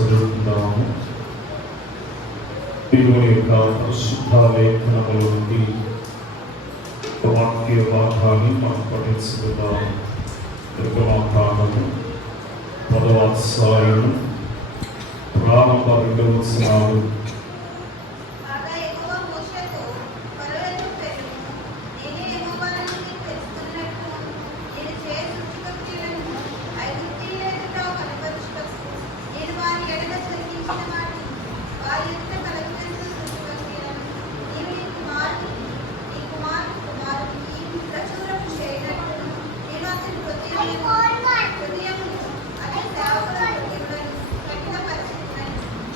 చదువుతున్నాము. దేవుని యొక్క పరిశుద్ధ లేఖనముల నుండి వాక్య భాగాన్ని మనం పఠించుకుందాము. నిర్గమకాండము 10వ అధ్యాయము ప్రారంభ 2వ వచనాలు.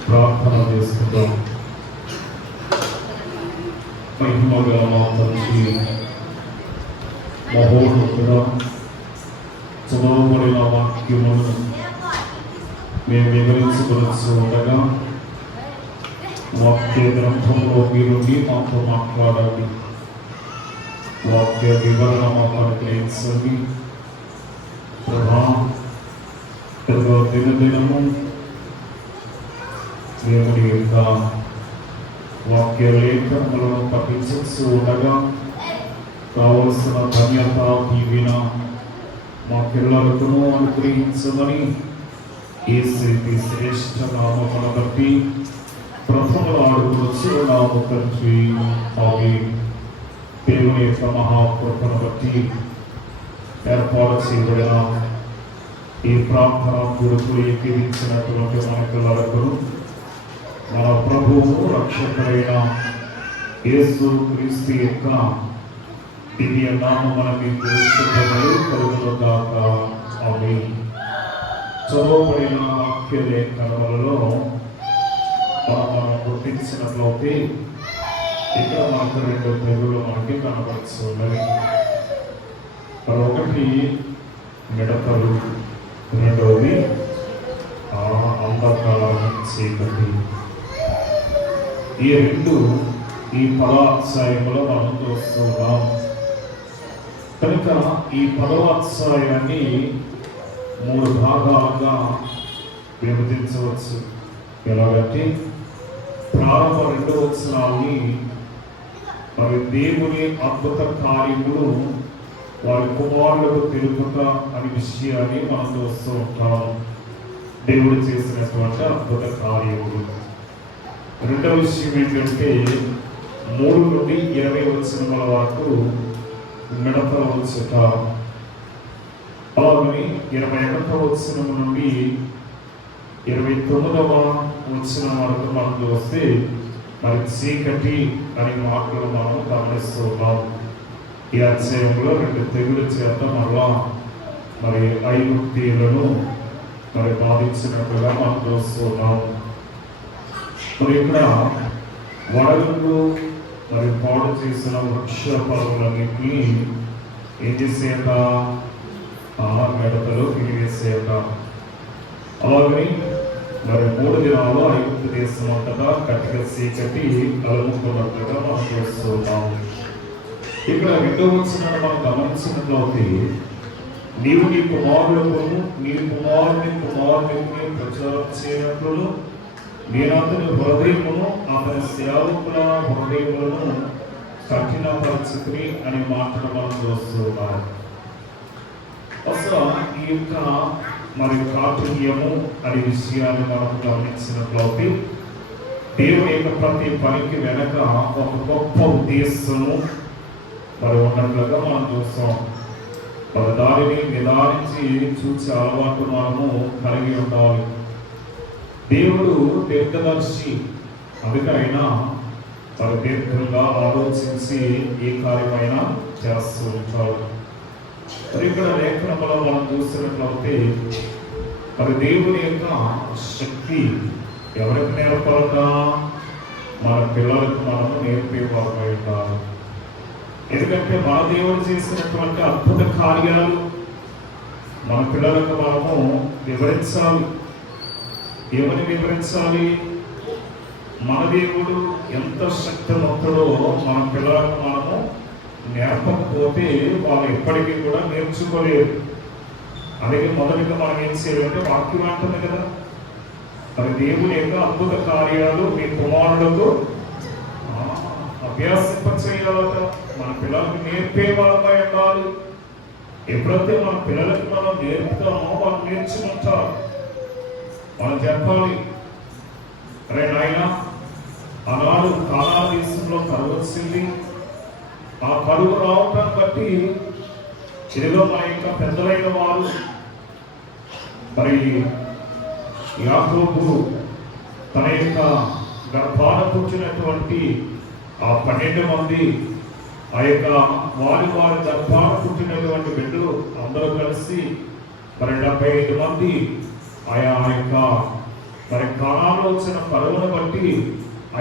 ప్రార్థన చేసుకుందాం. మహిమగల మా తండ్రి, మహోన్నతుడా, చదవబడిన వాక్యమును మేము వివరించవలసి ఉండగా వాక్య గ్రంథంలో మీరుండి మాతో మాట్లాడాలి. వాక్య వివరణ మాకు అనుగ్రహించండి ప్రభా. దినదినము దేవుని యొక్క వాక్య లేఖనములను పఠించు ఉండగా కావలసిన ధన్యత దీవెన మా పిల్లలకును అనుగ్రహించమని యేసుని శ్రేష్ఠ నామమును బట్టి ప్రథమ అడుగువచ్చు నామ తండ్రి ఆమేన్. దేవుని యొక్క మహాకృపను బట్టి ఏర్పాటు చేయబడిన ఈ ప్రార్థన కొరకు ఎక్కిరించినటువంటి మన పిల్లలకు మన ప్రభువు రక్షకుడైన యేసు క్రీస్తు యొక్క దివ్య నామమునకు శుభములు కలుగునుగాక. ఆమేన్. చదవబడిన వాక్య లేఖనములలో మనం గుర్తించినట్లయితే ఇక్కడ మనకు 2 తెగులు మనకి కనబడుతున్నవి. ఒకటి మిడతలు, రెండవది అంధకారం, చీకటి. ఈ 2 ఈ 10వ అధ్యాయంలో మనం చూస్తున్నాం. కనుక ఈ 10వ అధ్యాయాన్ని 3 భాగాలుగా విభజించవచ్చు. ఎలాగంటే ప్రారంభ 2 వచనాల్ని మరి దేవుని అద్భుత కార్యములు వారి కుమారులకు తెలుపుట అనే విషయాన్ని మనం చూస్తూ ఉంటాం. దేవుడు చేసినటువంటి అద్భుత కార్యములు. రెండవ విషయం ఏంటంటే 3 నుండి 20 వచనముల వరకు మిడతల వచ్చుట. అలాగని 21వ వచనం నుండి 29వ వచనం వరకు మనం చూస్తే మరి చీకటి అనే మాటలు మనం గమనిస్తున్నాం. ఈ అధ్యాయంలో 2 తెగుల చేత మరలా మరి ఐగుప్తీయులను మరి బాధించినట్టుగా మనం చూస్తున్నాం. మరి ఇక్కడ వడగళ్ళు మరి పాడు చేసిన వృక్ష ఫలములన్నింటినీ ఏం చేసేట మిడతలు తిరిగేసేట. అలాగే మరి 3 దినాలు ఐగుప్తు దేశం అంతటా కట్టిక చీకటి అలుముకున్నట్లుగా మనం చూస్తున్నాం. ఇక్కడ 2వ వచనాన్ని మనం గమనించినట్లయితే నీవు నీ కుమారులకు నీ కుమారునికి ప్రచారం చేయనట్లు నేను అతని హృదయమును అతని సేవకుల హృదయములను కఠినపరచుకుని అనే మాటను మనం చూస్తున్నాం. అసలు ఈ యొక్క మరి కాఠిన్యము అనే విషయాన్ని మనం గమనించినట్లయితే దేవుని యొక్క ప్రతి పనికి వెనక ఒక గొప్ప ఉద్దేశము మరి ఉన్నట్లుగా మనం చూస్తాం. మరి దానిని నిదానించి చూసే అలవాటు మనము కలిగి ఉండాలి. దేవుడు దీర్ఘదర్శి, అందుకైనా మరి దీర్ఘంగా ఆలోచించి ఏ కార్యమైనా చేస్తూ ఉంటాడు. మరి ఇక్కడ లేఖనములో మనం చూసినట్లయితే మరి దేవుని యొక్క శక్తి ఎవరికి నేర్పాలట? మన పిల్లలకు మనము నేర్పేవారమై ఉండాలి. ఎందుకంటే మన దేవుడు చేసినటువంటి అద్భుత కార్యాలు మన పిల్లలకు మనము వివరించాలి. ఏమని వివరించాలి? మన దేవుడు ఎంత శక్తివంతుడో మన పిల్లలకు మనము నేర్పకపోతే వాళ్ళు ఎప్పటికీ కూడా నేర్చుకోలేరు. అలాగే మొదటిగా మనం ఏం చేయాలంటే వాక్యం అంటుంది కదా, మరి దేవుని యొక్క అద్భుత కార్యాలు మీ కుమారులకు అభ్యాసింప చేయాలట. మన పిల్లలకు నేర్పే వాళ్ళపై ఉండాలి. ఎప్పుడైతే మన పిల్లలకి మనం నేర్పుతామో వాళ్ళు నేర్చుకుంటారు. మనం చెప్పాలి, అరే నాయన, ఆనాడు కానాను దేశంలో కరువు వచ్చింది. ఆ కరువు రావటం బట్టి ఇదిగో మన యొక్క పెద్దలైన వారు, మరి యాకోబు తన యొక్క గర్భాన పుట్టినటువంటి ఆ 12 మంది, ఆ యొక్క వారి గర్భాన పుట్టినటువంటి బిడ్డలు అందరూ కలిసి మరి 75 మంది ఆయా యొక్క మరి కానాలో వచ్చిన కరువును బట్టి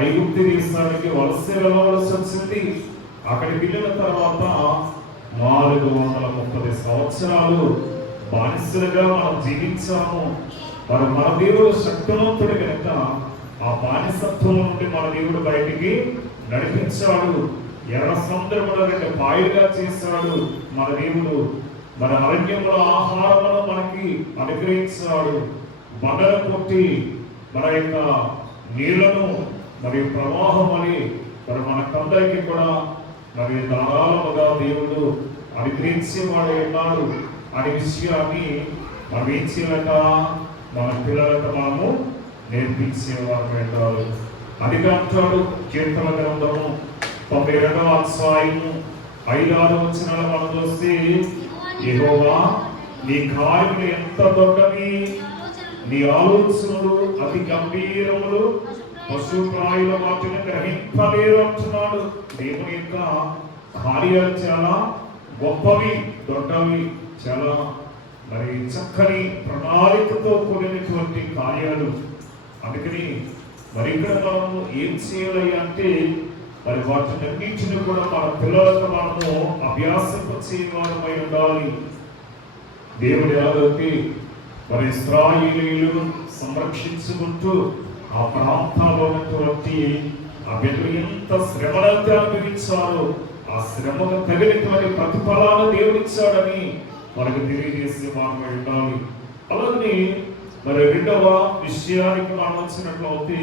ఐగుప్తు దేశానికి వలస వెళ్ళవలసి వచ్చింది. అక్కడికి వెళ్ళిన తర్వాత 430 సంవత్సరాలు బానిసలుగా మనం జీవించాము. మరి మన దేవుడు శక్తివంతుడు కనుక ఆ బానిసత్వం నుండి మన దేవుడు బయటికి నడిపించాడు. ఎర్ర సముద్రములో 2 పాయలుగా చేశాడు మన దేవుడు. మన అరణ్యంలో ఆహారమును మనకి అనుగ్రహించాడు. బండలు కొట్టి మన యొక్క నీళ్లను మరియు ప్రవాహం అని మరి మనకందరికీ కూడా మరి ధారాళముగా దేవుడు అనుగ్రహించేవాడు ఉన్నాడు అనే విషయాన్ని మనం ఏం చేయాలట, మన పిల్లలకు మనము నేర్పించేవారు పెట్టాలి. అది అంటాడు కీర్తన గ్రంథము 92వ అధ్యాయము 5-6 వచనాలు మనం చూస్తే, యెహోవా నీ కార్యములు ఎంత దొడ్డవి, నీ ఆలోచనలు అతి గంభీరములు, పశుప్రాయుల వాటిని గ్రహింపలేరు అంటున్నాడు. దేవుని యొక్క కార్యాలు చాలా గొప్పవి, దొడ్డవి, చాలా మరి చక్కని ప్రణాళికతో కూడినటువంటి కార్యాలు. అందుకని మరి ఇక్కడ మనము ఏం చేయాలి అంటే, మరి వాటిని అన్నింటిని కూడా మన పిల్లలకు మనము అభ్యాసింపచేయవారమై ఉండాలి. దేవుడి ఆలోకి మరి ఇశ్రాయేలీయులను సంరక్షించుకుంటూ ఆ ప్రాంతాల్లో ఉన్నటువంటి ఆ బిడ్డలు ఎంత శ్రమలంతా అనుభవించారో ఆ శ్రమకు తగినటువంటి ప్రతిఫలాన్ని దేవుడిచ్చాడని మనకు తెలియజేసే వారమై ఉండాలి. అలాగే మరి 2వ విషయానికి మనం వచ్చినట్లయితే,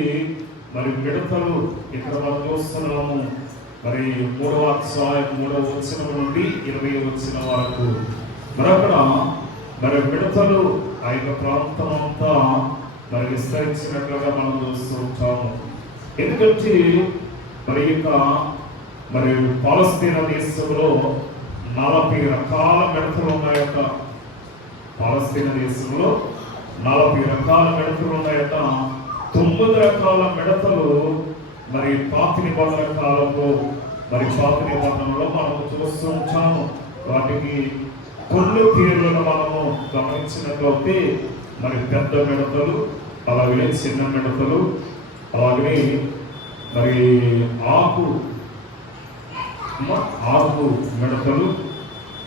మరి మిడతలు ఇక్కడ మనం చూస్తున్నాము. మరి 3వ అధ్యాయం 3వ వచనం నుండి 20వ వచనం వరకు మరొకడ మరి మిడతలు ఆ యొక్క ప్రాంతం అంతా మరి విస్తరించినట్లుగా మనం చూస్తూ ఉంటాము. ఎందుకంటే మరి యొక్క మరి పాలస్తీనా దేశంలో 40 రకాల మిడతలు ఉన్నాయట. పాలస్తీనా దేశంలో 40 రకాల మిడతలు ఉన్నాయట. 9 రకాల మిడతలు మరి పాత నిబంధన కాలంలో, మరి పాత నిబంధనలో మనము చూస్తూ ఉంటాము. వాటికి కొన్ని పేర్లను మనము గమనించినట్లయితే, మరి పెద్ద మిడతలు, అలాగే చిన్న మిడతలు, అలాగే మరి ఆకు మిడతలు,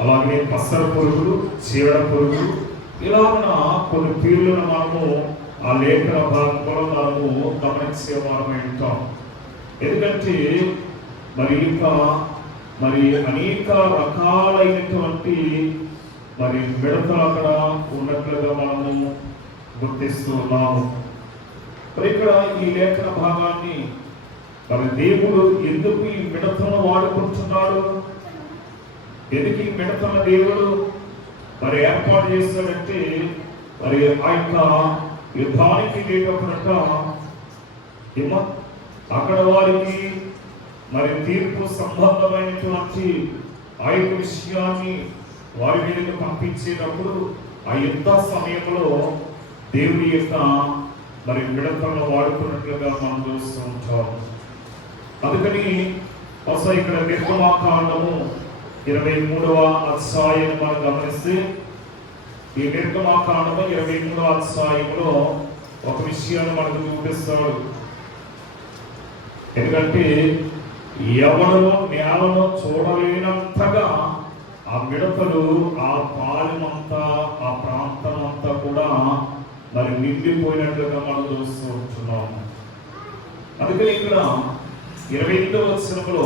అలాగే పసర పురుగులు, చీడ పురుగులు, ఇలాగ కొన్ని పేర్లను మనము ఆ లేఖన భాగంలో మనము గమనించేవారమై ఉంటాం. ఎందుకంటే మరి ఇంకా మరి అనేక రకాలైనటువంటి మరి మిడతలు అక్కడ ఉన్నట్లుగా మనము గుర్తిస్తూ ఉన్నాము. మరి ఇక్కడ ఈ లేఖన భాగాన్ని మరి దేవుడు ఎందుకు ఈ మిడతను వాడుకుంటున్నాడు, ఎందుకు ఈ మిడతల దేవుడు మరి ఏర్పాటు చేస్తాడంటే, మరి ఆ యొక్క యుద్ధానికి లేకపోయినట్ట అక్కడ వారికి మరి తీర్పు సంబంధమైనటువంటి ఆ యొక్క విషయాన్ని వారి మీదకి పంపించేటప్పుడు ఆ యుద్ధ సమయంలో దేవుడి యొక్క మరి మిడతలను వాడుకున్నట్లుగా మనం చూస్తూ ఉంటాం. అందుకని అసలు ఇక్కడ నిర్గమాకాండము 23వ అధ్యాయాన్ని మనం గమనిస్తే, ఈ నిర్గమాకాండము 23వ అధ్యాయంలో ఒక విషయాన్ని మనకు చూపిస్తాడు. ఎందుకంటే ఎవరు నేలను చూడలేనంతగా ఆ మిడతలు ఆ పాలెమంతా ఆ ప్రాంతం అంతా కూడా మరి నిండిపోయినట్లుగా మనం చూస్తూ ఉంటున్నాం. అందుకని ఇక్కడ 28వ వచనంలో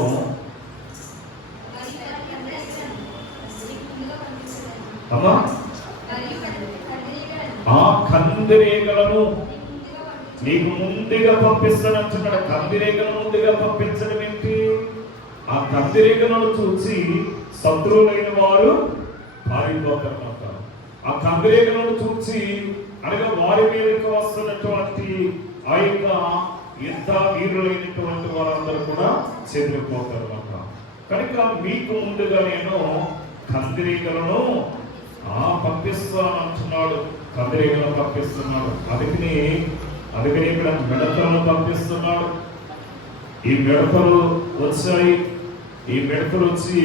ఆ కందిరీగలను నీకు ముందుగా పంపిస్తానంటున్నాడు. కందిరీగను ముందుగా పంపించడం ఏంటి? ఆ కందిరీగలను చూసి శత్రువులైన వారు పారిపోతారన్నమాట. ఆ కందిరీగలను చూసి అనగా వారి మీదకి వస్తున్నటువంటి ఆ యొక్క యుద్ధ వీరులైనటువంటి వారందరూ కూడా చెదిరిపోతారు అన్నమాట. కనుక మీకు ముందుగా నేను కందిరీగలను పంపిస్తానంటున్నాడు. కందిరీగలను పంపిస్తున్నాడు. అందుకని ఇక్కడ మిడతలను పంపిస్తున్నాడు. ఈ మిడతలు వచ్చాయి. ఈ మిడతలు వచ్చి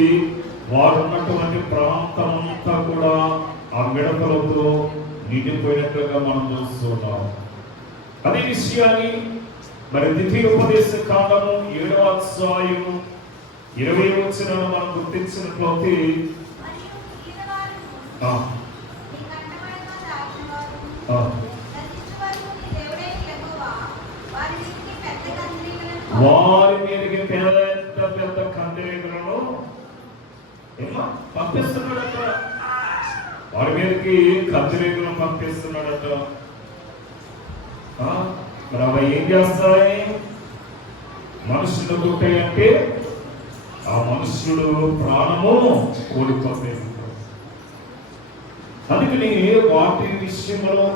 వారు ఉన్నటువంటి ప్రాంతం అంతా కూడా ఆ మిడతలతో నిండిపోయినట్లుగా మనం చూస్తున్నాం. అదే విషయాన్ని మరి ద్వితీయోపదేశ కాండము 7వ అధ్యాయము 20వ వచనాన్ని మనం గుర్తించినట్లయితే వారి మీదకి పెద్ద కందిరీగలను పంపిస్తున్నాడట. వారి మీదకి కందిరీగలను పంపిస్తున్నాడట. మరి అవి ఏం చేస్తాయి? మనుషులు గుట్టాయంటే ఆ మనుష్యుడు ప్రాణము కోల్పోతాయి. అందుకని వాటి విషయంలో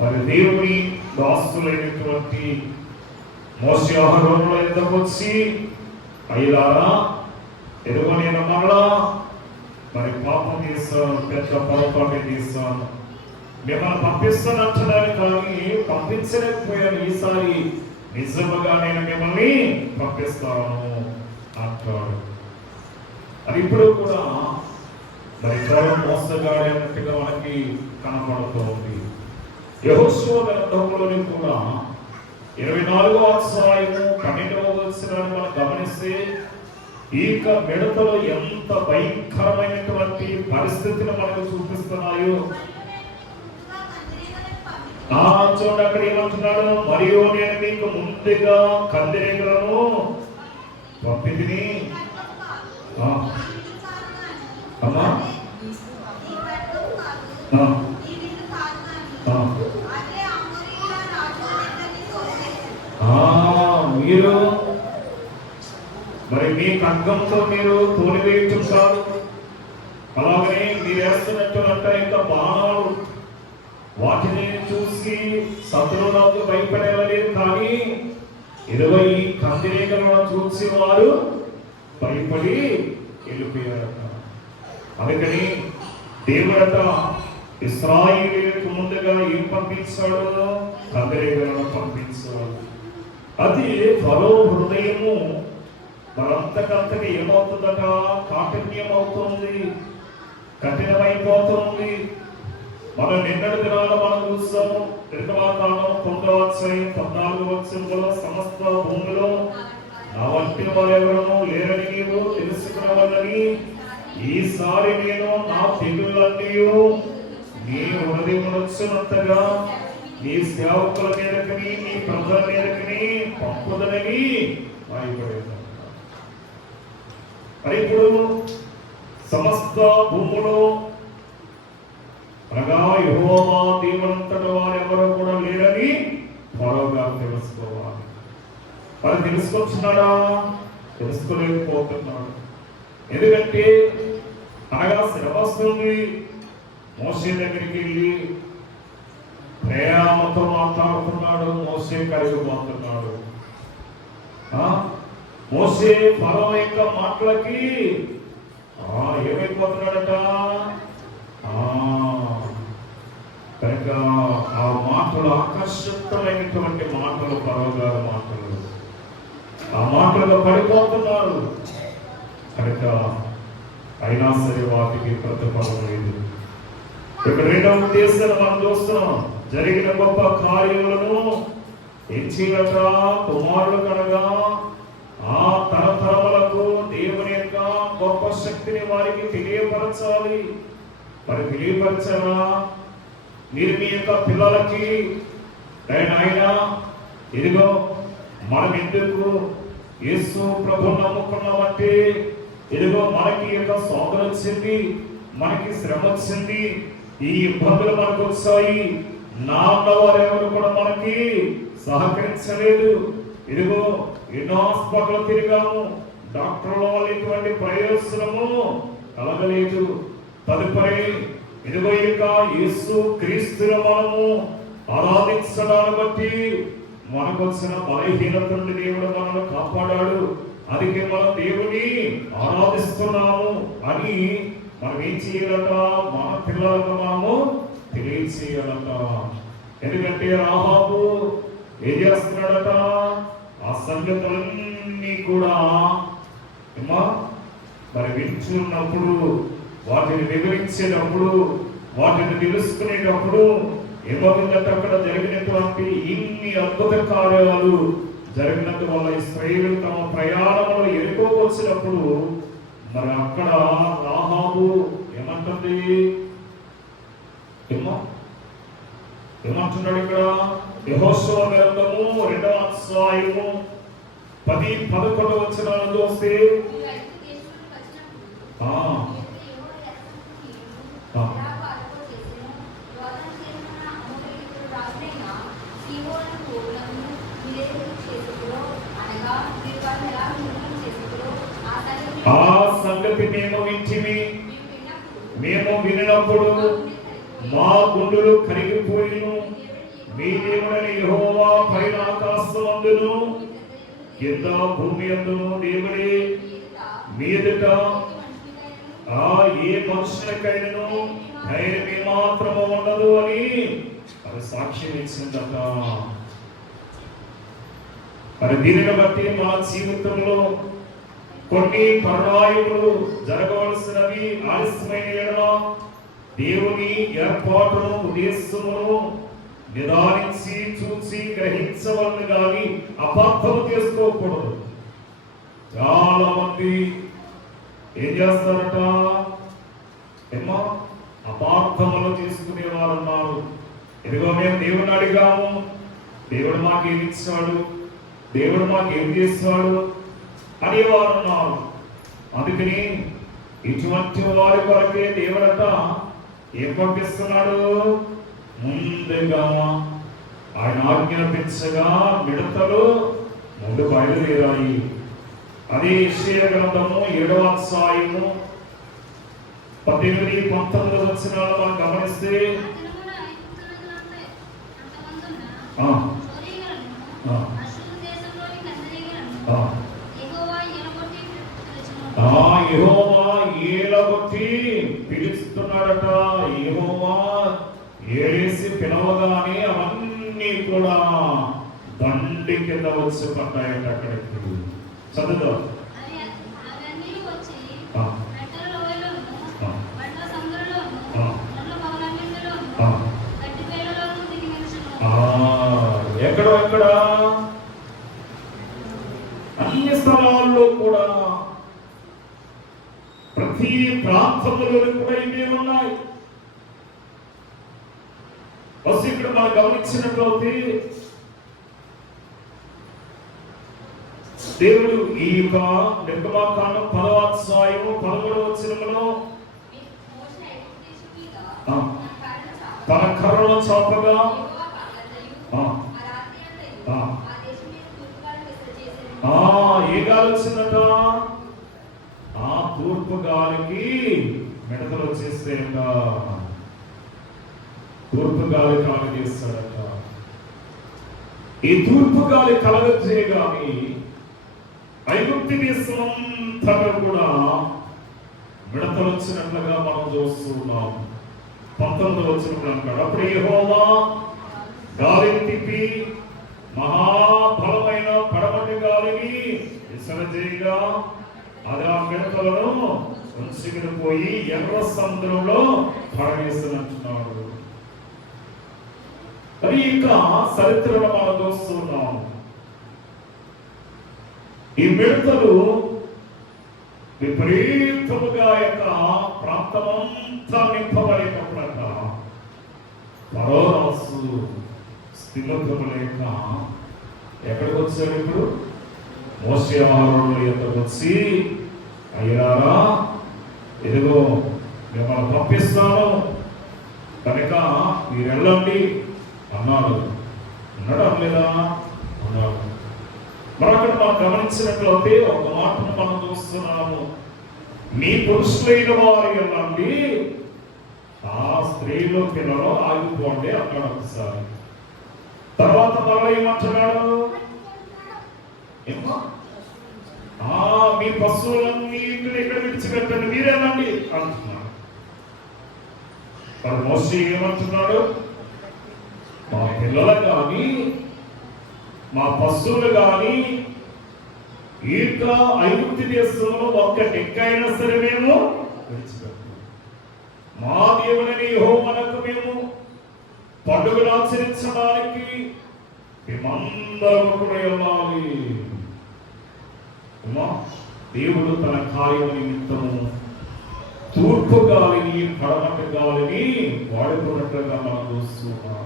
మరి దేవుని దాసులైనటువంటి మోషే అహరోనుల యొద్దకు వచ్చి, అయ్యలారా ఎదుగు నేను మరలా మరి పాపం చేస్తాను, పెద్ద పొరపాటు చేస్తాను, మిమ్మల్ని పంపిస్తానంటున్నాను కానీ పంపించలేకపోయాను. ఈసారి నిజముగా నేను మిమ్మల్ని పంపిస్తాను అంటాడు. అది ఇప్పుడు కూడా మరి త్వరలో మోసగాడైనట్టుగా మనకి కనపడుతోంది. యెహోషువ గ్రంథంలోని కూడా 24వ అధ్యాయము 12వ వచనాన్ని మనం గమనిస్తే ఈ మిడతలు ఎంత భయంకరమైనటువంటి పరిస్థితిని మనకు చూపిస్తున్నాయో చూడండి. అక్కడ ఏమంటున్నాడు? మరియు నేను మీకు ముందుగా కందిరీగలను పంపితిని. అమ్మా మీరు మరి మీ ఖడ్గంతో మీరు తోలివేయటం కాదు, అలాగనే మీరు వేస్తున్నట్టు ఇంకా బాణాలు వాటిని చూసి శత్రువులకు భయపడేవారు కానీ 20 కందిరీగలను చూసి వారు భయపడి వెళ్ళిపోయారట. అందుకని దేవుడట ఇశ్రాయేలీయులకు ముందుగా ఏం పంపించాడు? కందిరీగలను పంపించాడు. అది ఫరో హృదయము మరంతకంతగా ఏమవుతుందట? కాఠిన్యం అవుతుంది, కఠినమైపోతుంది. మనం నిన్నటి దినాలు మనం చూస్తాము. నిర్గమాకాండం 9వ అధ్యాయం 14వ వచనంలో సమస్త భూమిలో నా వంటి వారు ఎవరూ లేరని నీవు తెలుసుకున్నవాళ్ళని ఈసారి నేను నా తెగుళ్ళన్నీ నీ హృదయమునొచ్చినంతగా నీ సేవకుల మీదకని నీ ప్రజల మీదకని పంపుదనని భయపడేది. మరి ఇప్పుడు సమస్త భూములో అనగా యెహోవా దేవునంతటి వారెవరూ కూడా లేరని ఫరో గారు తెలుసుకోవాలి. మరి తెలుసుకొచ్చున్నాడా? తెలుసుకోలేకపోతున్నాడు. ఎందుకంటే అనగా శ్రమస్తుంది. మోషే దగ్గరికి వెళ్ళి ప్రేమతో మాట్లాడుతున్నాడు. మోషే కరిగిపోతున్నాడు. మోషే ఫరో యొక్క మాటలకి ఏమైపోతున్నాడట? కనుక ఆ మాటలు ఆకర్షితమైనటువంటి మాటలు, ఫరో గారి మాటలు, ఆ మాటలుగా పడిపోతున్నారు. కనుక అయినా సరే వాటికి ప్రతిఫలం లేదు. ఇక్కడ 2వ ఉద్దేశాన్ని మనం చూస్తున్నాం. జరిగిన గొప్ప కార్యములను ఎంచినట కుమారుడు కనగా ఆ తరతరములకు దేవుని యొక్క గొప్ప శక్తిని వారికి తెలియపరచాలి. మరి తెలియపరచాలా? మీరు మీ యొక్క పిల్లలకి ఆయన ఇదిగో మనం ఎందుకు యేసు ప్రభు నమ్ముకున్నామంటే ఇదిగో మనకి యొక్క శోధన వచ్చింది, మనకి శ్రమ వచ్చింది, ఈ ఇబ్బందులు మనకు వచ్చాయి, నాన్న వారెవరు కూడా మనకి సహకరించలేదు. ఇదిగో ఎన్నో హాస్పిటల్ తిరిగాము, డాక్టర్ల వల్ల ఎటువంటి ప్రయోజనము కలగలేదు. తదుపరి ఇదిగో ఇక యేసు క్రీస్తును మనము ఆరాధించడాన్ని బట్టి మనకు వచ్చిన బలహీనత నుండి దేవుడు మనల్ని కాపాడాడు. అందుకే మనం దేవుని ఆరాధిస్తున్నాము అని మనం ఏం చేయాలట? మన పిల్లలకు మనము తెలియచేయాలట. ఎందుకంటే రాహాబు ఏం చేస్తున్నాడట? ఆ సంగతులన్నీ కూడా మరి వింటున్నప్పుడు, వాటిని వివరించేటప్పుడు, వాటిని తెలుసుకునేటప్పుడు ఏమవుతుందట? అక్కడ జరిగినటువంటి ఇన్ని అద్భుత కార్యాలు జరిగినందు వల్ల ఇశ్రాయేలు తమ ప్రయాణంలో ఎరుకోవచ్చినప్పుడు మరి అక్కడ రాహాబు ఏమంటుంది? ఏమంటున్నాడు ఇక్కడ? యెహోషువ గ్రంథము 2వ అధ్యాయము 10-11 వచనాలను చూస్తే ఆ సంగతి మేము వింటిమి, మేము వినినప్పుడు మా గుండెలు కరిగిపోయిను. మీ దేవుడైన యెహోవా పైన ఆకాశమందును కింద భూమి అందును దేవుడే మీదట ఏ మనుషులకైనను ధైర్యం మాత్రము ఉండదు అని అది సాక్ష్యం ఇచ్చిందట. మరి దీనిని బట్టి మా జీవితంలో కొన్ని పర్యాయములు జరగవలసినవి ఆలస్యమైన దేవుని ఏర్పాటును ఉద్దేశమును నిదానించి చూసి గ్రహించవలను కానీ అపార్థము చేసుకోకూడదు. చాలా మంది ఏం చేస్తారట? ఏమో అపార్థములు తీసుకునేవారు ఉన్నారు. ఇదిగో మేము దేవుని అడిగాము, దేవుడు మాకేమి ఇచ్చాడు, దేవుడు మాకేం చేస్తాడు అనేవారు ఉన్నారు. అందుకని ఇటువంటి వారి కొరకే దేవుడట ఏం పంపిస్తున్నాడు? ముందుగా ఆయన ఆజ్ఞాపించగా మిడతలు ముందు బయలుదేరాయి. అదే యెషయా గ్రంథము 7వ అధ్యాయము 18-19 వచనాలు మనం గమనిస్తే యెహోవా ఏలగొట్టి పిలుస్తున్నాడట. యెహోవా ఏలేసి పిలవగానే అవన్నీ కూడా దండి కింద వచ్చి పడ్డాయట. అక్కడికి చదువుదా ఎక్కడో ఎక్కడ అన్ని స్థలాల్లో కూడా ప్రతి ప్రాంతంలో కూడా ఇవే ఉన్నాయి. బస్ ఇక్కడ మనం గమనించినట్లయితే దేవుడు ఈ యొక్క నిర్గమాకాండం 10వ అధ్యాయము 11వ వచనంలో తన కర్రను చాపగా ఏ గాలి వచ్చిందట? ఆ తూర్పు గాలికి మిడతలు వచ్చేస్తాయట. తూర్పు గాలి కలగజేస్తాడట. ఈ తూర్పు గాలి కలగజేయగాని ఐగుప్తు దేశం అంతా కూడా మిడతలు వచ్చినట్లుగా మనం చూస్తున్నాం. 19వ వచనంలో అంటాడు, అప్పుడు యెహోవా గాలిని తిప్పి మహాబలమైన పడమటి గాలిని విసరజేయగా అది ఆ మిడతలను ఉంచుకుని పోయి ఎర్ర సముద్రంలో పడవేస్తున్నట్టున్నాడు. అది ఇంకా చరిత్రను మనం చూస్తున్నాం. ఈ మిడతలు విపరీతముగా యొక్క ప్రాంతమంతా నింపబడేటప్పుడట ఫరో రాజు స్థిమితము లేక ఎక్కడికి వచ్చాడు? ఇప్పుడు మోషే అహరోనుల యొద్దకు వచ్చి, అయ్యారా ఇదిగో మిమ్మల్ని పంపిస్తాను, కనుక మీరు వెళ్ళండి అన్నాడు. అన్నాడు అనలేదా? అన్నాడు. మరి అక్కడ మనం గమనించినట్లయితే ఒక మాటను మనం చూస్తున్నాము, మీ పురుషులైన వారు వెళ్ళండి, ఆ స్త్రీలు పిల్లలు ఆగిపోండి అన్నాడు ఒకసారి. తర్వాత మరలా ఏమంటున్నాడు? మీ పశువులన్నీ ఇక్కడ విడిచిపెట్టండి, మీరేనండి అంటున్నాడు. మరి మోషే ఏమంటున్నాడు? మా పిల్లలు కానీ మా పశువులు కానీ ఇంకా ఐగుప్తు దేశంలో ఒక్క డెక్కైనా సరే మేము విడిచిపెట్టాం. మా దేవుడని యెహోవాకు మేము పండుగలు ఆచరించడానికి మేమందరం కూడా వెళ్ళాలి. దేవుడు తన కార్యం నిమిత్తము తూర్పు గాలిని పడమటి గాలిని వాడుకున్నట్లుగా మనం చూస్తున్నాం.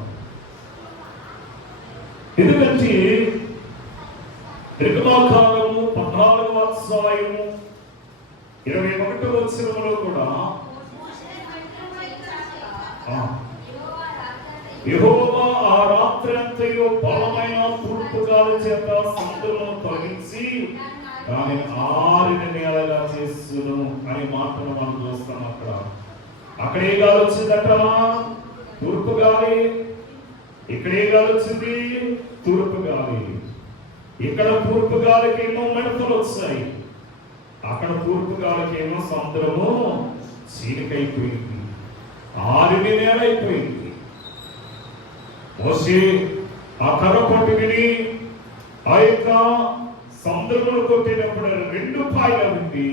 ఎందుకంటే నిర్గమాకాండము 14వ అధ్యాయము 21వ వచనంలో కూడా యెహోవా ఆ రాత్రి అంతయు బలమైన తూర్పు గాలి చేత సముద్రమును తొలగించి దానిని ఆరిన నేలగా చేస్తును అని మాటను మనం చూస్తాం. అక్కడే గాలి వచ్చిందట, తూర్పు గాలి. ఇక్కడే గాలి వచ్చింది, తూర్పు గాలి. ఇక్కడ తూర్పు గాలికి ఏమో మిడతలు వచ్చాయి, అక్కడ తూర్పు గాలికి ఏమో సముద్రము చీలికైపోయింది, ఆరిన నేల అయిపోయింది. మోషే ఆ కర్ర పట్టుకుని ఆ యొక్క సముద్రమును కొట్టినప్పుడు 2 పాయలు ఉంది.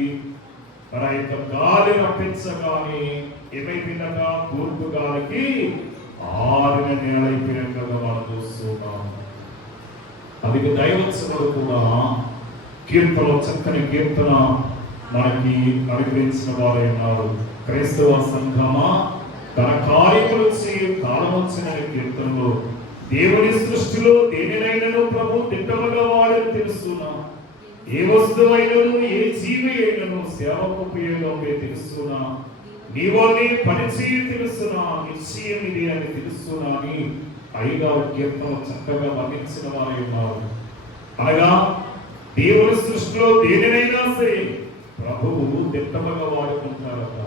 మరి ఆ యొక్క గాలి రప్పించగానే ఏమైపోయిందట? తూర్పు గాలికి ఆరిన నేల అయిపోయినట్లుగా మనం చూస్తున్నాం. అది దైవత్సముడు కూడా కీర్తనలో చక్కని కీర్తన మనకి అనుగ్రహించిన వారే ఉన్నారు. క్రైస్తవ సంఘమా తన కార్యములు కాలం వచ్చిన కీర్తనలో దేవుని సృష్టిలో దేనినైనను ప్రభు దిట్టముగా వాడని తెలుస్తున్నా, ఏ వస్తువైనను ఏ జీవి అయినను సేవకు ఉపయోగమే తెలుస్తున్నా, నీవని పరిచయం తెలుస్తున్నా, నిశ్చయం ఇది అని తెలుస్తున్నా అని 5వ కీర్తన చక్కగా వర్ణించిన వారే ఉన్నారు. అనగా దేవుని సృష్టిలో దేనినైనా సరే ప్రభువు దిట్టముగా వాడుకుంటారట.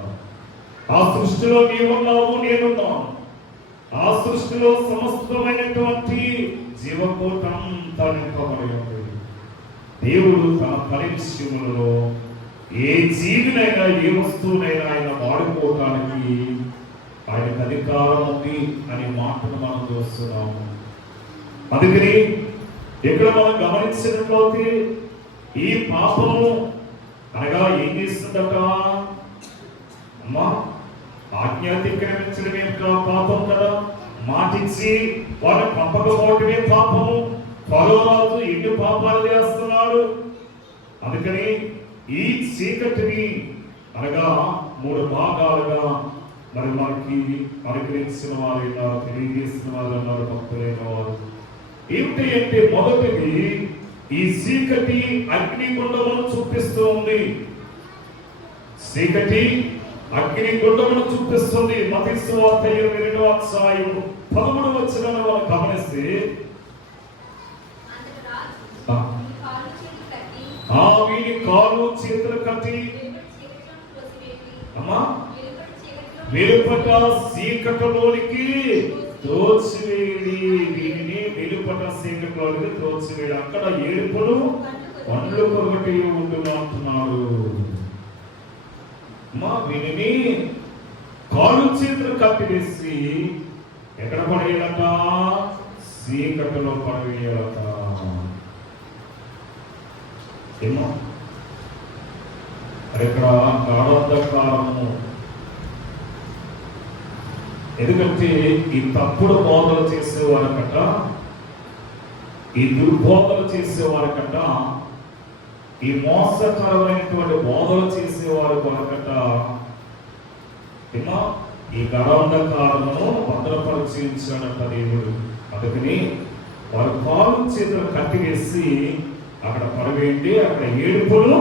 ఆ సృష్టిలో నీవున్నావు, నేనున్నాను. ఆ సృష్టిలో సమస్తమైనటువంటి జీవకోటంతా నింపబడి ఉంది. దేవుడు తన పని విషయములలో ఏ జీవినైనా ఏ వస్తువునైనా ఆయన వాడుకోవటానికి ఆయనకు అధికారం ఉంది అనే మాటను మనం చూస్తున్నాము. అందుకని ఇక్కడ మనం గమనించినట్లయితే ఈ పాపము అనగా ఏం చేస్తుందట? అమ్మా, ఆజ్ఞ అతిక్రమించడమే పాపం కదా, మాటిచ్చి వారిని పంపకపోవటమే పాపము. ఫరోరాజు ఎన్ని పాపాలు చేస్తున్నాడు. అందుకని ఈ చీకటిని అనగా 3 భాగాలుగా మరి మనకి అనుగ్రహించిన వారు తెలియజేసిన వారు అన్నారు, భక్తులైన వారు. ఏమిటి అంటే మొదటిది ఈ చీకటి అగ్నిగుండమును చూపిస్తూ ఉంది. చీకటి అగ్నిగుండమును చూపిస్తుంది. మత్తయి సువార్త 22వ అధ్యాయం 13వ వచనాన్ని మనం గమనిస్తే వీని కాళ్ళు చేతులు కట్టి అమ్మా వెలుపట చీకటిలోనికి త్రోసివేడి, వీరిని వెలుపట చీకటిలోనికి త్రోసివేడి. అక్కడ ఏడుపులు పండ్లు కొరకటి ఉంటున్నాడు. అమ్మా వీరిని కాళ్ళు చేతులు కట్టివేసి ఎక్కడ పడేయాలట? చీకటిలో పడవేయాలట. ఏమో ఇక్కడ గాఢంధకారము. ఎందుకంటే ఈ తప్పుడు బోధలు చేసేవారకట, ఈ దుర్బోధలు చేసేవారకట, ఈ మోసకరమైనటువంటి బోధలు చేసేవారు కొనకట ఏమో ఈ గాఢంధకారమును భద్రపరిచించాడట దేవుడు. అందుకని వారు కాళ్ళు చేతులు కట్టివేసి అక్కడ పడవేంటి, అక్కడ ఏడుపులు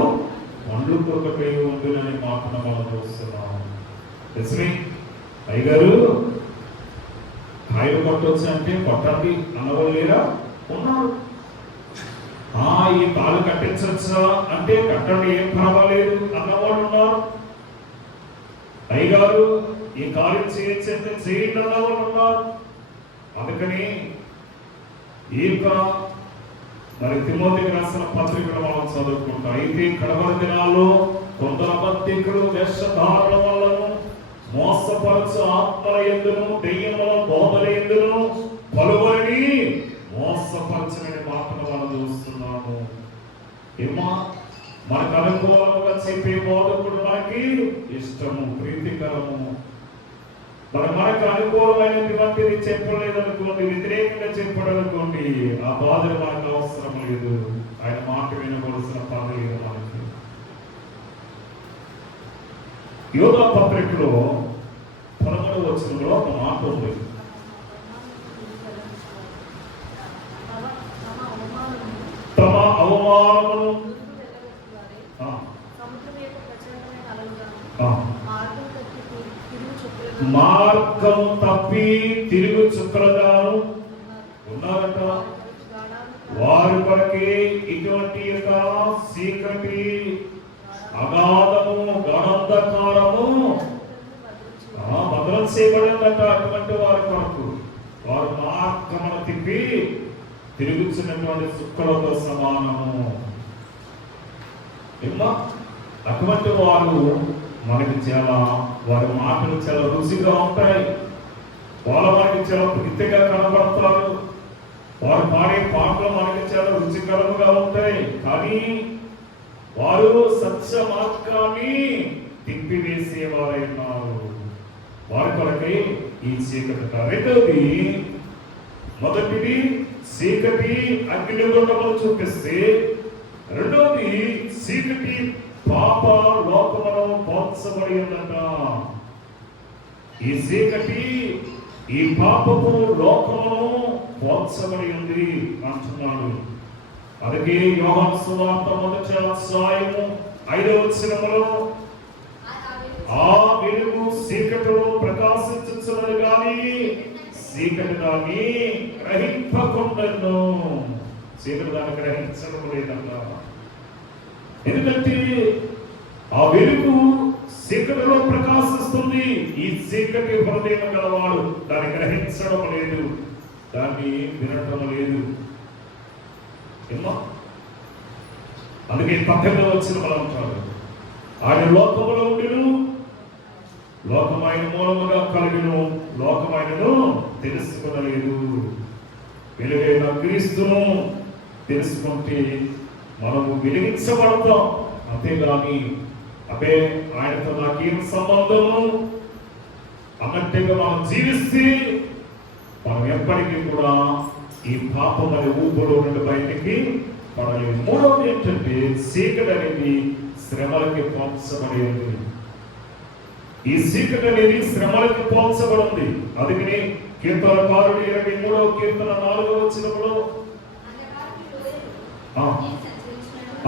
పండ్లు కొరకపై ఉందని మాటను మనం చూస్తున్నాం. నిజమే అయ్యగారు, కాయలు కొట్టవచ్చు అంటే కొట్టండి అన్నవాళ్ళు లేరా? ఉన్నారు. ఈ తాళు కట్టించవచ్చా అంటే కట్టండి, ఏం పర్వాలేదు అన్నవాళ్ళు ఉన్నారు. అయ్యగారు ఈ కార్యం చేయొచ్చు అంటే చేయండి అన్నవాళ్ళు ఉన్నారు. అందుకని ఈ మరి తిమోతికి రాసిన పత్రికలు మనం చదువుకుంటాం. అయితే కడవరి దినాల్లో కొందరు అబద్ధికులు వేషధారుల వల్లను మోసపరచు ఆత్మల యందును దెయ్యముల బోధల యందును పలువరిని మోసపరచని మాటను మనం చూస్తున్నాము. ఏమా మనకు అనుకూలంగా చెప్పే బోధకుడు మనకి ఇష్టము, ప్రీతికరము. మనకు అనుకూలమైనటువంటిది చెప్పలేదనుకోండి, వ్యతిరేకంగా చెప్పడనుకోండి, ఆ బాధలు మనకు అవసరం లేదు. ఆయన మాట వినవలసిన పని లేదు మనకి. యోధా పత్రికలో 13వ వచనంలో ఒక మాట ఉంది. తమ అవమానమును మార్గం తప్పి తిరుగు చుక్కలుగాను ఉన్నారట. వారి కొరకే ఇటువంటి యొక్క చీకటి అగాధము గణాంధకారము భద్రం చేయబడిందట. అటువంటి వారి కొరకు వారు మార్గమును తిప్పి తిరుగుతున్నటువంటి చుక్కలతో సమానము. అటువంటి వారు మనకి చాలా, వారి మాటలు చాలా రుచిగా ఉంటాయి. వాళ్ళ మనకి చాలా ప్రీతిగా కనబడతారు. వారు పాడే పాటలు మనకి చాలా రుచికరముగా ఉంటాయి. కానీ వారు సత్య మార్గాన్ని తిప్పివేసేవారై ఉన్నారు. వారి కొరకే ఈ చీకటి. రెండవది, మొదటిది చీకటి అగ్నిగుండములు చూపిస్తే, రెండవది చీకటి పాప లోకములో పోల్చబడి ఉందట. ఈ చీకటి ఈ పాపపు లోకమును పోల్చబడి ఉంది అంటున్నాడు. అలాగే యోహాను సువార్త 1వ అధ్యాయము 5వ వచనములో ఆ వెలుగు చీకటిలో ప్రకాశించుచున్నది గాని చీకటి దాన్ని గ్రహింపకుండెను. చీకటి దాన్ని గ్రహించడం లేదంట. ఎందుకంటే ఆ వెలుగు చీకటిలో ప్రకాశిస్తుంది. ఈ చీకటి హృదయం గలవాడు దాన్ని గ్రహించడం లేదు, దాన్ని వినటం లేదు. అందుకే 18వ వచనంలో అంటారు, ఆయన లోకములో ఉండిను, లోకమైన మూలముగా కలిగిను, లోకమైనను తెలుసుకొనలేదు. వెలుగైన క్రీస్తును తెలుసుకుంటే మనము వెలిగించబడతాం. అంతేగాని అబ్బే ఆయనతో నాకేం సంబంధము అన్నట్టుగా మనం జీవిస్తే మనం ఎప్పటికీ కూడా ఈ పాపం అనే ఊపులో నుండి బయటికి పడలేదు. మూడవది ఏంటంటే చీకటి అనేది శ్రమలకి పోల్చబడేది. ఈ చీకటి అనేది శ్రమలకి పోల్చబడింది. అందుకని కీర్తనకారుడు 23వ కీర్తన 4వ వచనంలో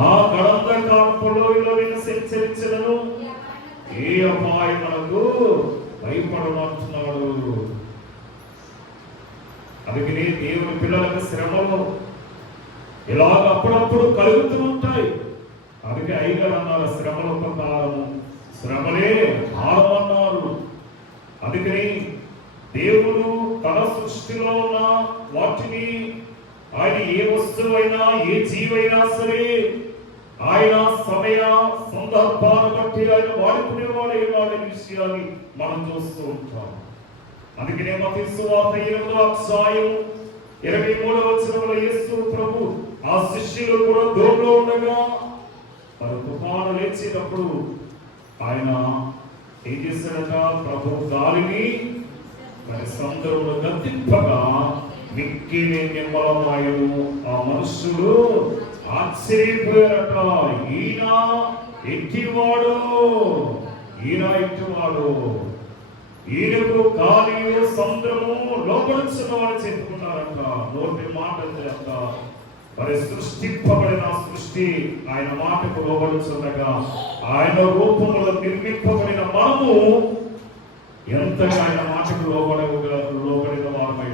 ఆ గణాంధకారములో సంచరించను ఏ అపాయం మనకు భయపడమంటున్నాడు. అందుకని దేవుని పిల్లలకు శ్రమలు ఇలాగ అప్పుడప్పుడు కలుగుతూ ఉంటాయి. అందుకే అయ్యగారు అన్నారు, శ్రమల ప్రకారము శ్రమలే భారమన్నారు. అందుకని దేవుడు తన సృష్టిలో ఉన్న వాటిని, ఆయన ఏ వస్తువైనా ఏ జీవైనా సరే ఆయన సమయ సందర్భాన్ని బట్టి ఆయన వాడుకునేవాడే వాడే విషయాన్ని మనం చూస్తూ ఉంటాం. అందుకనే మత్తయి సువార్త 8వ అధ్యాయం 23వ వచనంలో యేసు ప్రభు ఆ శిష్యులు కూడా దూరంలో ఉండగా మరి తుఫాను లేచేటప్పుడు ఆయన ఏం చేశాడట, ప్రభు గాలిని మరి సముద్రంలో గద్దింపగా మిక్కిలి నిమ్మలమాయను. ఆ మనుషుడు ఆశ్చర్యపోయారట, ఈయన ఎట్టివాడు, ఈయన ఎట్టివాడు, ఈయనకు గాలియు సముద్రము లోపడుచున్నవాడు చెప్పుకున్నారంట. నోటి మాట అంట. మరి సృష్టింపబడిన సృష్టి ఆయన మాటకు లోబడుచుండగా ఆయన రూపంలో నిర్మింపబడిన మనము ఎంతగా ఆయన మాటకు లోబడిన వారమై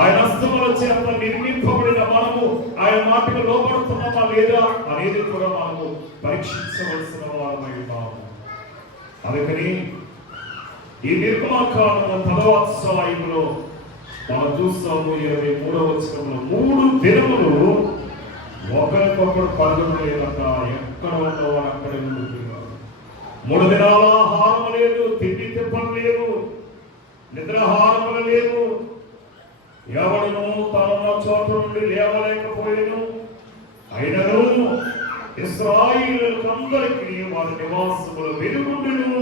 ఆయన హస్తముల చేత నిర్మింపబడిన మనము ఆయన మాటకు లోబడుతున్నామా లేదా అనేది కూడా మనము పరీక్షించవలసిన వారమై ఉన్నాము. అందుకని ఈ నిర్గమాకాండము 10వ అధ్యాయంలో మనం చూస్తాము 23వ వచనంలో 3 దినములు ఒకరికొకరు పరుగులు లేదట, ఎక్కడ ఉన్నవారు అక్కడే ఉంటున్నారు. 3 దినాల ఆహారం లేదు, తిండి తిప్పలు లేవు, నిద్రాహారములు లేవు. ఎవడును తన చోట నుండి లేవలేకపోయాను. అయినను ఇశ్రాయేలుకందరికీ వారి నివాసములు వెలుగుండును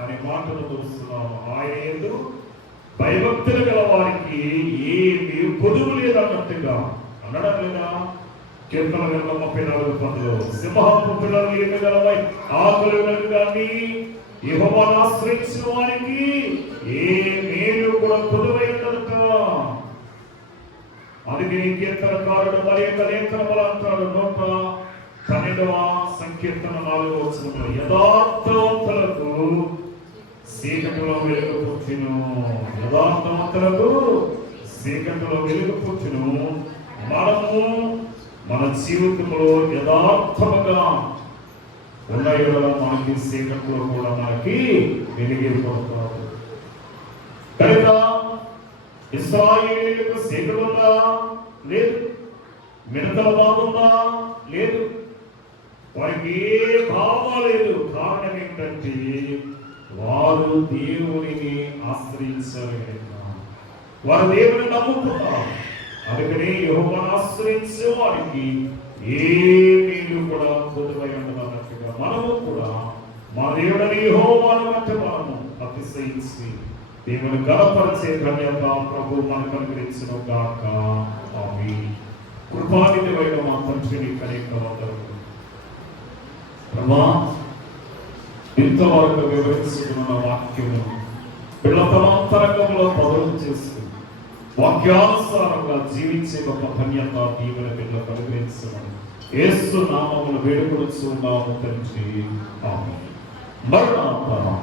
అనే మాటలు చూస్తున్నాము. ఆయన యందు భయభక్తులు గల వారికి ఏమీ కొదువు లేదన్నట్టుగా అనడం లేదా? కీర్తన 34:10 సింహపు పిల్లలు ఏమి గలవై ఆకులు కానీ యెహోవాను ఆశ్రయించిన వారికి ఏ మేలు కూడా కొదువై ఉండదు కదా. అందుకే కీర్తనకారుడు మరి యొక్క లేఖనములు అంటాడు 112వ సంకీర్తన 4వ వచనంలో యథార్థవంతులకు చీకటిలో వెలుగు పుట్టును, యథార్థవంతులకు చీకటిలో వెలుగు పుట్టును. మనము మన జీవితంలో యథార్థముగా ఉన్నాయో మనకి చీకట్లో కూడా మనకి వెలిగిపోతారు. కనుక ఇశ్రాయేలీయులకు చీకటి ఉందా? లేదు. మిడతల బాగుందా? లేదు. వారికి ఏ భావం లేదు. కారణం ఏంటంటే వారు దేవునిని ఆశ్రయించారు, వారు దేవుని నమ్ముకున్నారు. అందుకని యెహోవాను ఆశ్రయించే వారికి ఏ మేలు కూడా కొదువై ఉండదన్నట్టుగా మనము కూడా మా దేవుడని యెహోవాను బట్టి మనము అతిశయించి దేవుని గణపరిచే ధన్యత ప్రభు మనకు అనుగ్రహించును గాక. ఆమేన్. కృపానిధివైన మా తండ్రి అనేక వందనములు ప్రభా, ఇంతవరకు వివరించుకున్న వాక్యము పిల్ల తమ అంతరంగంలో పదవులు చేసుకుని వాక్యానుసారంగా జీవించే గొప్ప ధన్యత దీవెన బిడ్డలకు అనుగ్రహించమని యేసు నామములో వేడుకొనుచున్నాము తండ్రి. ఆమేన్. మరణాంతరం